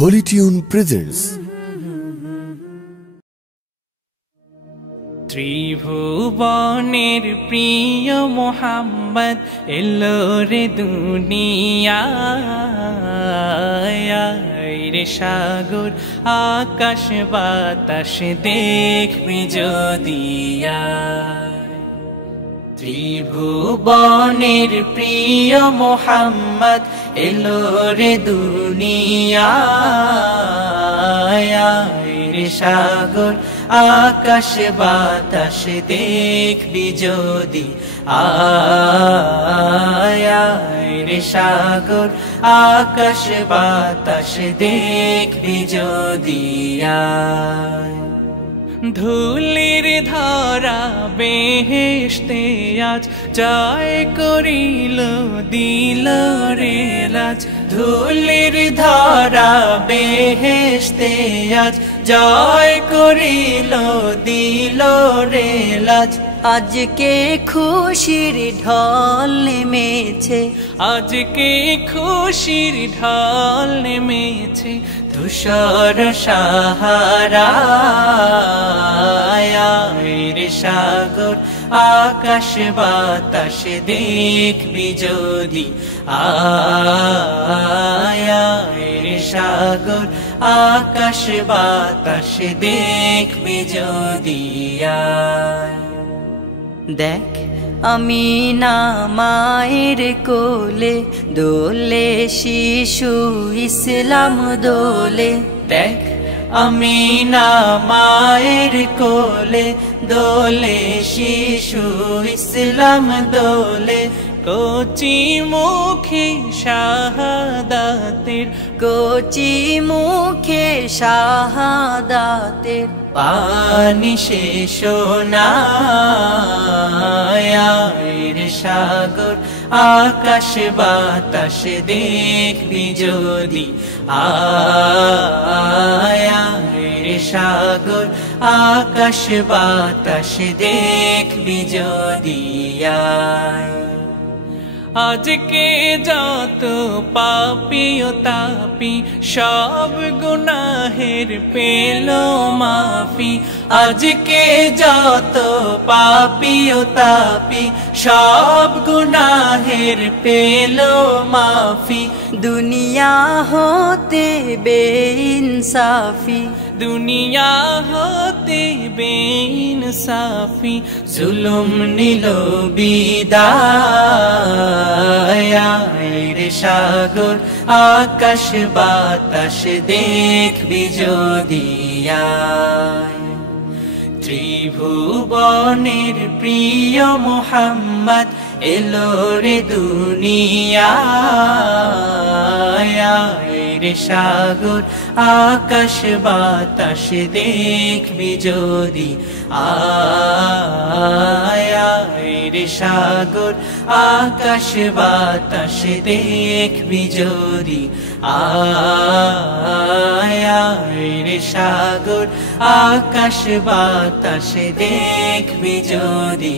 Holi tune presents. ত্রিভুবনের প্রিয় মোহাম্মদ এলো রে দুনিয়ায় রে সাগর আকাশ বাতাস দেখবি যদি ত্রিভুবনের প্রিয় মোহাম্মদ এলো রে দুনিয়ায় রে সাগর আকাশ বাতাস দেখবি যদি রে সাগর আকাশ বাতাস দেখবি যদি ধুলির ধরা বেহেশতে আজ জয় করিল দিল রে লাজ ধুলির ধরা বেহেশতে আজ জয় করিল দিল রে লাজ আজকে খুশির ঢল নেমেছে আজকে খুশির ঢল নেমেছে ধূসর সাহারা রে সাগর আকাশ বাতাস দেখবি যদি রে সাগর আকাশ বাতাস দেখবি যদি দেখ আমি না মায়ের কোলে দোলে শিশু ইসলাম দোলে দেখ আমি না মায়ের কোলে দোলে শিশু ইসলাম দোলে কচি মুখে শাহাদাতের কচি মুখে শাহাদাতের পানি শেষ না রে সাগর আকাশ বাতাস দেখবি যদি রে সাগর আকাশ বাতাস দেখবি যদি আজকে যত পাপী ও তাপী সব গুনাহের পেল মাফি আজকে যত পাপী ও তাপী সব গুনাহের পেল মাফি দুনিয়া হতে বেইনসাফি দুনিয়া হতে বেইনসাফি জুলুম নিল বিদায় রে সাগর আকাশ বাতাস দেখবি যদি ত্রিভুবনের প্রিয় মোহাম্মদ এলো রে দুনিয়ায় রে সাগর আকাশ বাতাস দেখবি যদি রে সাগর আকাশ বাতাস দেখবি যদি রে সাগর আকাশ বাতাস দেখবি যদি